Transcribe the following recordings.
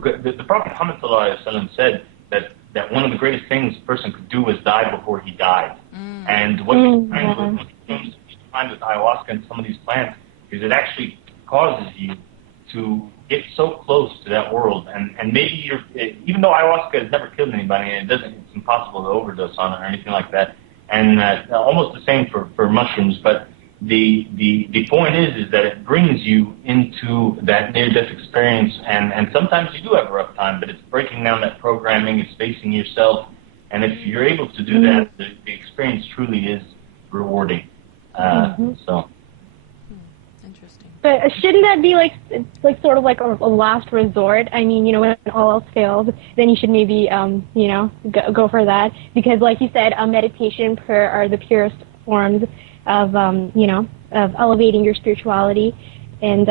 Because the Prophet Muhammad ﷺ said that one of the greatest things a person could do was die before he died. And what you find with ayahuasca and some of these plants is it actually causes you to get so close to that world. And maybe even though ayahuasca has never killed anybody, and it's impossible to overdose on it or anything like that. And almost the same for mushrooms, but the point is that it brings you into that near-death experience, and sometimes you do have a rough time, but it's breaking down that programming, it's facing yourself, and if you're able to do that, the experience truly is rewarding. So. Interesting. But shouldn't that be like sort of like a last resort? I mean, you know, when all else fails, then you should maybe, you know, go for that, because like you said, meditation and prayer are the purest forms of, you know, of elevating your spirituality. And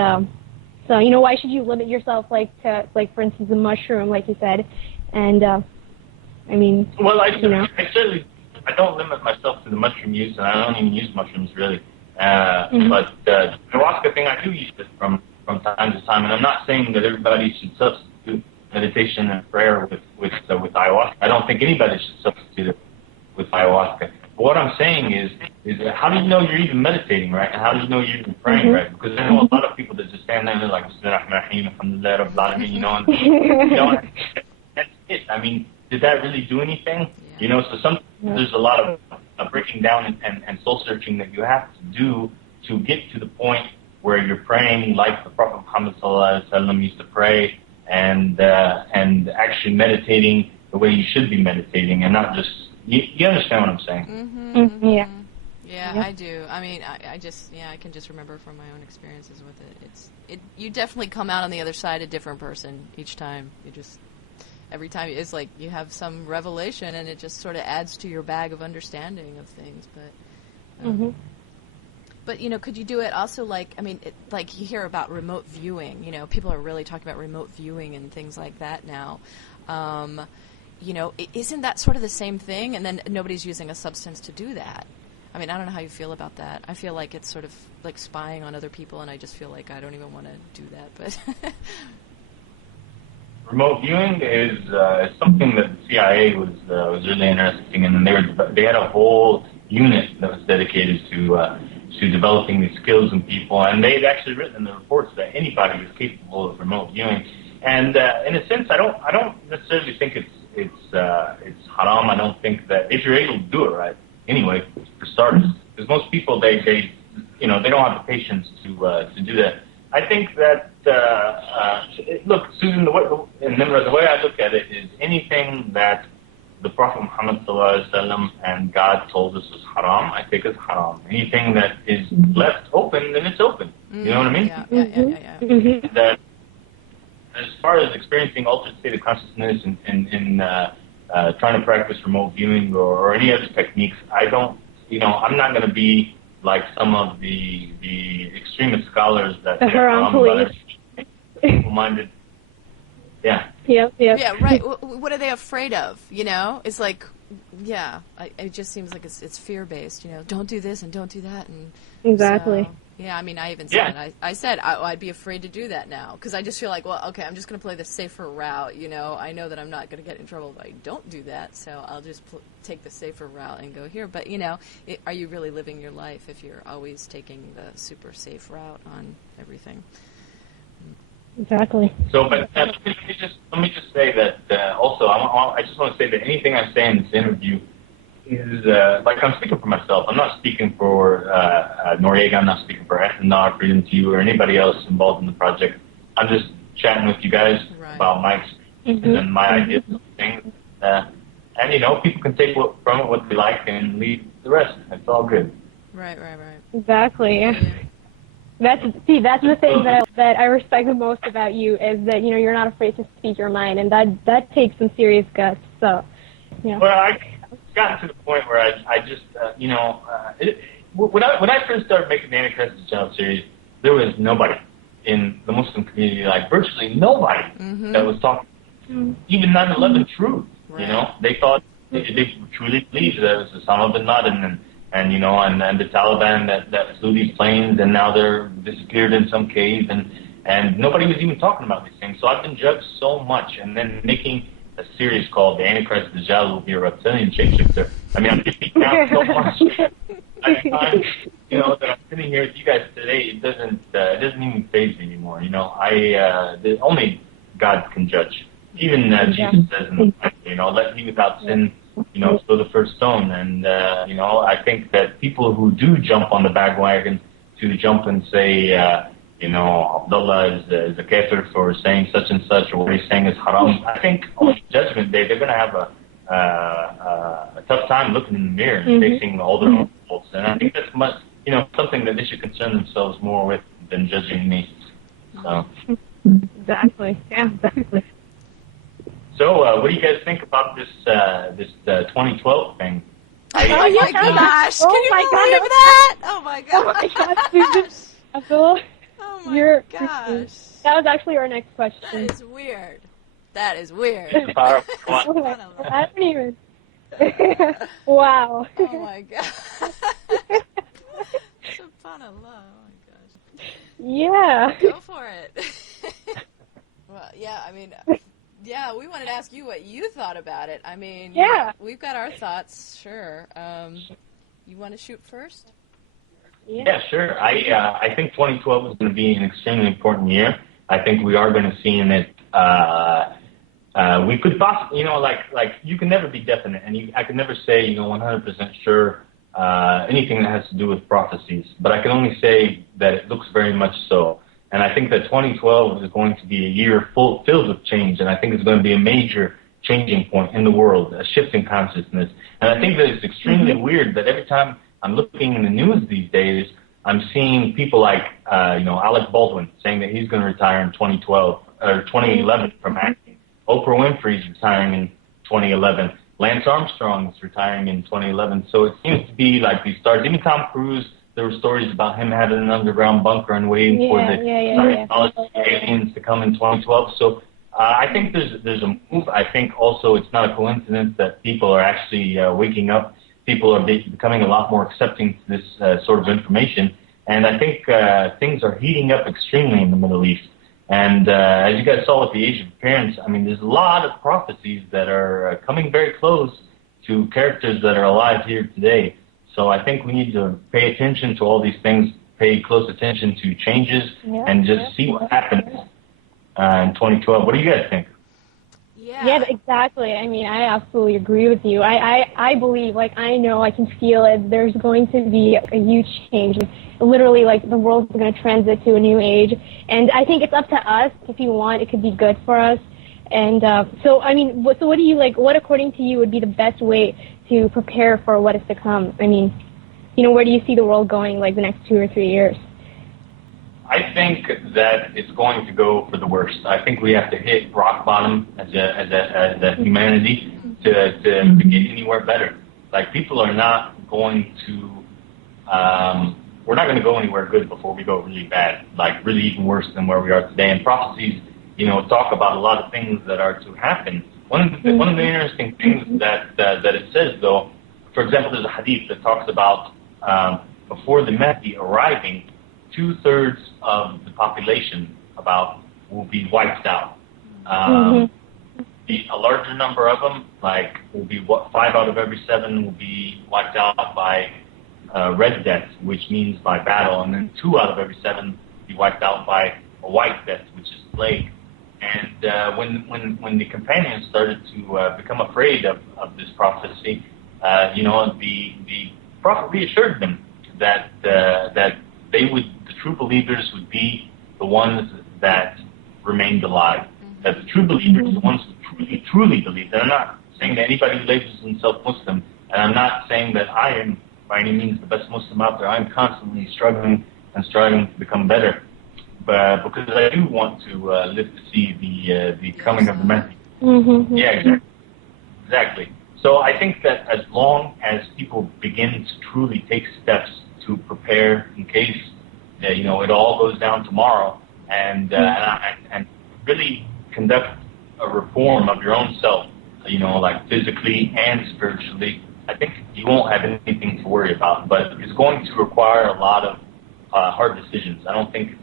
so, you know, why should you limit yourself, like, to, like, for instance, a mushroom, like you said? And, I mean, well, you know. I don't limit myself to the mushroom use, and I don't even use mushrooms, really. But the ayahuasca thing, I do use it from time to time. And I'm not saying that everybody should substitute meditation and prayer with ayahuasca. I don't think anybody should substitute it with ayahuasca. What I'm saying is how do you know you're even meditating, right? And how do you know you're even praying, right? Because I know a lot of people that just stand there and they're like, Alhamdulillah, Rabbil Alameen, you know, that's it. I mean, did that really do anything? You know, so there's a lot of breaking down and soul searching that you have to do to get to the point where you're praying like the Prophet Muhammad ﷺ used to pray, and actually meditating the way you should be meditating, and not just. You understand what I'm saying? Yeah, I do. I mean, I can just remember from my own experiences with it. You definitely come out on the other side a different person each time. Every time it's like you have some revelation, and it just sort of adds to your bag of understanding of things. But you know, could you do it also like, I mean, like you hear about remote viewing. You know, people are really talking about remote viewing and things like that now. You know, isn't that sort of the same thing? And then nobody's using a substance to do that. I mean, I don't know how you feel about that. I feel like it's sort of like spying on other people, and I just feel like I don't even want to do that. But remote viewing is something that the CIA was really interesting in, and they had a whole unit that was dedicated to developing these skills in people, and they'd actually written in the reports that anybody was capable of remote viewing. And in a sense, I don't necessarily think it's haram. I don't think that if you're able to do it right, anyway, for starters, because most people they don't have the patience to do that. I think that look, Susan, the way I look at it is anything that the Prophet Muhammad ﷺ and God told us was haram, I think is haram. Anything that is left open, then it's open. You know what I mean? Yeah. That as far as experiencing altered state of consciousness and trying to practice remote viewing or any other techniques, I'm not going to be like some of the extremist scholars that the haram police. People-minded. Yeah. Yep. Yeah, right. What are they afraid of? You know, it's like, it just seems like it's fear-based. You know, don't do this and don't do that, and exactly. So, yeah, I mean, I even said I said I'd be afraid to do that now because I just feel like, well, okay, I'm just going to play the safer route. You know, I know that I'm not going to get in trouble if I don't do that, so I'll just take the safer route and go here. But you know, are you really living your life if you're always taking the super safe route on everything? Exactly. So, but let me just say that also I just want to say that anything I say in this interview is like I'm speaking for myself. I'm not speaking for Noriega. I'm not speaking for Ethna, Freedom to You, or anybody else involved in the project. I'm just chatting with you guys about my experiences and my ideas of things. And you know, people can take from it what they like and leave the rest. It's all good. Right. Exactly. Yeah. That's the thing that I respect the most about you is that, you know, you're not afraid to speak your mind, and that takes some serious guts. So, yeah. Well, I've gotten to the point where I just when I first started making the Antichrist Dajjal series, there was nobody in the Muslim community, like virtually nobody that was talking, even 9/11 truth. Right. You know, they thought they truly believed that it was Osama bin Laden and you know, and the Taliban that flew these planes, and now they're disappeared in some cave, and nobody was even talking about these things. So I've been judged so much, and then making a series called The Antichrist Dajjal Will Be, a Reptilian Shapeshifter. I mean, I'm speaking out so much. I find, that I'm sitting here with you guys today, it doesn't even faze me anymore. Only God can judge. Even Jesus says in the Bible, let he without sin, throw the first stone. And, I think that people who do jump on the bandwagon to jump and say, Abdullah is a kafir for saying such and such, or what he's saying is haram, I think on Judgment Day, they're going to have a tough time looking in the mirror and facing all their own faults. And I think that's much, something that they should concern themselves more with than judging me. So. Exactly. Yeah, exactly. So, what do you guys think about this 2012 thing? Oh my gosh! Can you believe that? Oh my gosh! Oh my gosh! Abdullah, oh my gosh! That was actually our next question. That is weird. That is weird. I don't even. Wow. Oh my god. Subhanallah. Oh my gosh. Yeah. Go for it. Well, yeah. I mean. Yeah, we wanted to ask you what you thought about it. I mean, yeah, we've got our thoughts, sure. You want to shoot first? Yeah, sure. I think 2012 is going to be an extremely important year. I think we are going to see in it, we could possibly, like you can never be definite, and I can never say, 100% sure anything that has to do with prophecies, but I can only say that it looks very much so. And I think that 2012 is going to be a year filled with change, and I think it's going to be a major changing point in the world, a shift in consciousness. And I think that it's extremely weird that every time I'm looking in the news these days, I'm seeing people like, Alec Baldwin saying that he's going to retire in 2012 or 2011 from acting. Oprah Winfrey's retiring in 2011. Lance Armstrong is retiring in 2011. So it seems to be like these stars. Even Tom Cruise. There were stories about him having an underground bunker and waiting for the aliens to come in 2012. So I think there's a move. I think also it's not a coincidence that people are actually waking up. People are becoming a lot more accepting to this sort of information. And I think things are heating up extremely in the Middle East. And as you guys saw with the Age of Appearance, I mean, there's a lot of prophecies that are coming very close to characters that are alive here today. So I think we need to pay attention to all these things, pay close attention to changes, and just see what happens in 2012. What do you guys think? Yeah, exactly. I mean, I absolutely agree with you. I believe, I know, I can feel it. There's going to be a huge change. Literally, the world's going to transit to a new age. And I think it's up to us. If you want, it could be good for us. And so what do you what according to you would be the best way to prepare for what is to come? I mean, where do you see the world going the next 2 or 3 years? I think that it's going to go for the worst. I think we have to hit rock bottom as a humanity to get anywhere better. People are not going to, we're not going to go anywhere good before we go really bad, really even worse than where we are today. And prophecies, talk about a lot of things that are to happen. One of the interesting things that it says, though, for example, there's a hadith that talks about before the Mahdi arriving, 2/3 of the population will be wiped out. A larger number of them, will be 5 out of every 7 will be wiped out by red death, which means by battle, and then 2 out of every 7 will be wiped out by a white death, which is plague. And when the companions started to become afraid of this prophecy, the prophet reassured them that the true believers would be the ones that remained alive. That the true believers are the ones who truly believe. And I'm not saying that anybody who labels himself Muslim, and I'm not saying that I am by any means the best Muslim out there. I'm constantly struggling and striving to become better. But because I do want to live to see the coming of the Mahdi. Yeah, exactly. So I think that as long as people begin to truly take steps to prepare in case it all goes down tomorrow, and really conduct a reform of your own self, physically and spiritually, I think you won't have anything to worry about. But it's going to require a lot of hard decisions. I don't think it's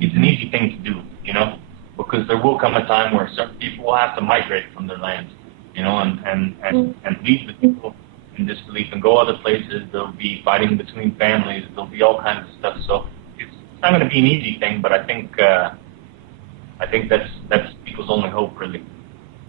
it's an easy thing to do, you know, because there will come a time where certain people will have to migrate from their lands, you know, and leave the people in disbelief and go other places. There'll be fighting between families. There'll be all kinds of stuff. So it's not going to be an easy thing, but I think that's people's only hope, really.